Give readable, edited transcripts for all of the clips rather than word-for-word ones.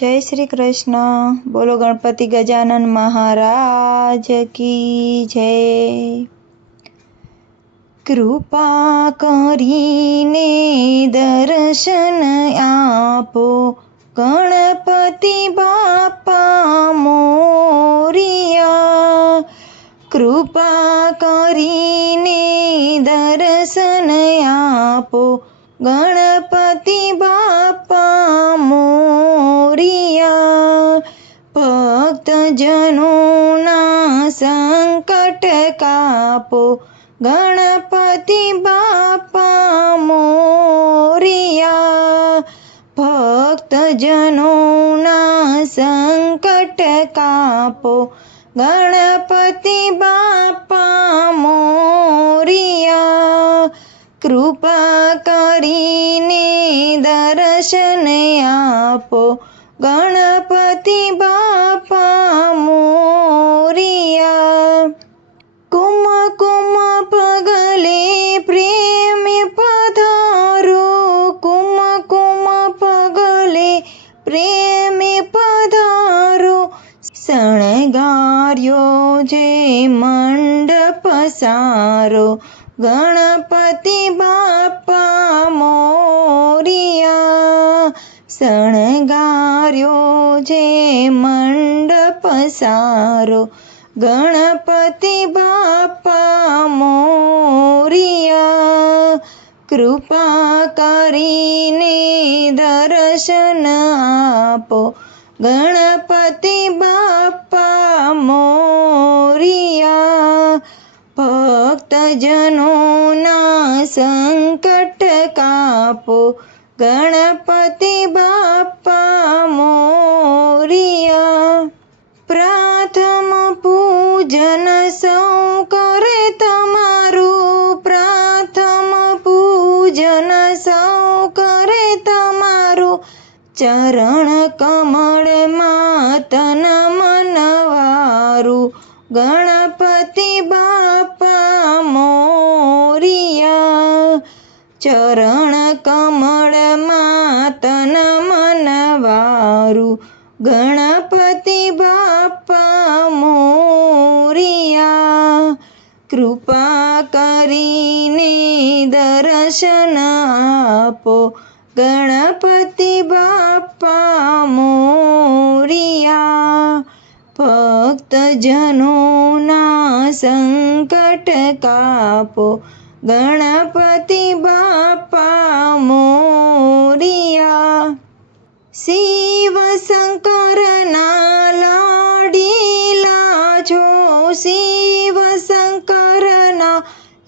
जय श्री कृष्ण। बोलो गणपति गजानन महाराज की जय। कृपा करीने दर्शन आपो गणपति बापा मोरिया। कृपा करीने दर्शन आपो गणपति बापा मोरिया। भक्तजनोना संकट कापो गणपति बापा मोरिया। भक्तजनोना संकट कापो गणपति बापा मोरिया। कृपा करीने दर्शन आपो गणपति बापा मोरिया। कुम कुम पगले प्रेम पधारो। कुम कुम पगले प्रेम पधारो। शणगार्यो जे मंडप सारो गणपति बापा मोरिया। शणगार्यो जे मंडप सारो गणपति बापा मोरिया। कृपा करीने दर्शन आपो गणपति बापा मोरिया। भक्तजनोना संकट कापो गणपति बापा मोरिया। प्रथम पूजन सौ करे तमारू। प्रथम पूजन सौ करे तमारू। चरण कमल मातन मनवारू गणपति बापा मोरिया। चरण कमल मातन मनवारू गणपति बापा मोरिया। कृपा करीने दर्शन आपो गणपति बापा मोरिया। भक्तजनोना संकट कापो गणपति बापा मोरिया। शिव शंकर ना लाडीला छो। शिव शंकर ना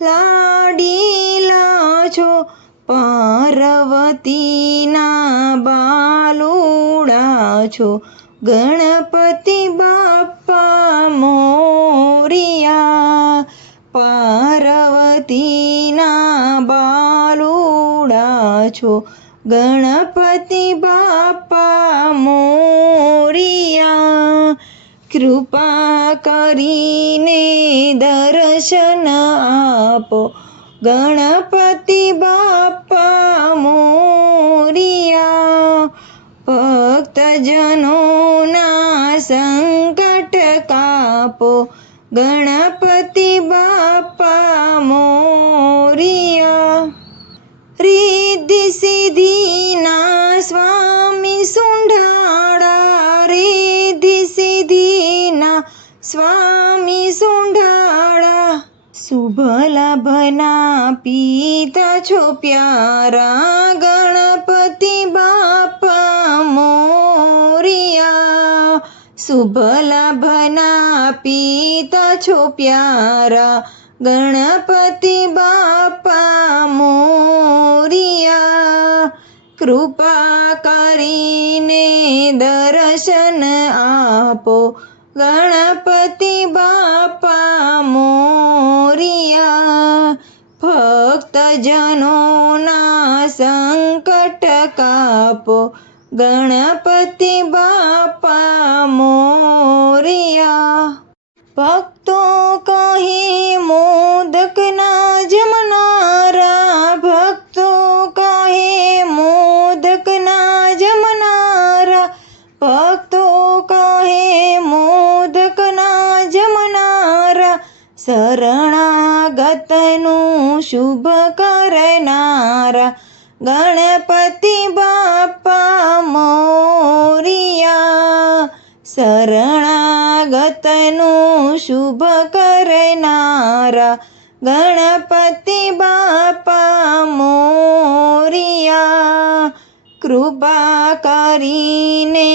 लाडीला छो। पार्वती ना बालूड़ा छो गणपति बापा मोरिया। पार्वती ना बालूड़ा छो गणपति बापा मोरिया। कृपा करीने दर्शन आपो गणपति बापा मोरिया। भक्तजनोना संकट कापो गणपति बापा मोरिया। रिद्धि सिद्धि ना स्वामी सुंढाड़ा। रिद्धि सिद्धि ना स्वामी सुंढाड़ा। शुभ लाभना पीता छो प्यारा गणपति बापा मोरिया। शुभ लाभना पीता छो प्यारा गणपति बापा मोरिया। कृपा करीने दर्शन आपो गणपति बापा मोरिया। भक्तजनोना संकट कापो गणपति बापा मोरिया। भक्तों कहे मोदक ना जमनारा। भक्तों कहे मोदक ना जमनारा। શુભ કરનારા ગણપતિ બાપા મોરિયા. શરણાગતનું શુભ કરનારા ગણપતિ બાપા મોરિયા. કૃપા કરીને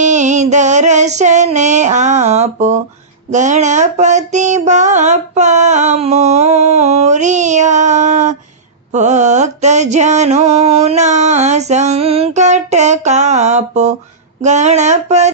દર્શન આપો ગણપતિ બાપા મોરિયા. ભક્તજનોના સંકટ કાપો ગણપતિ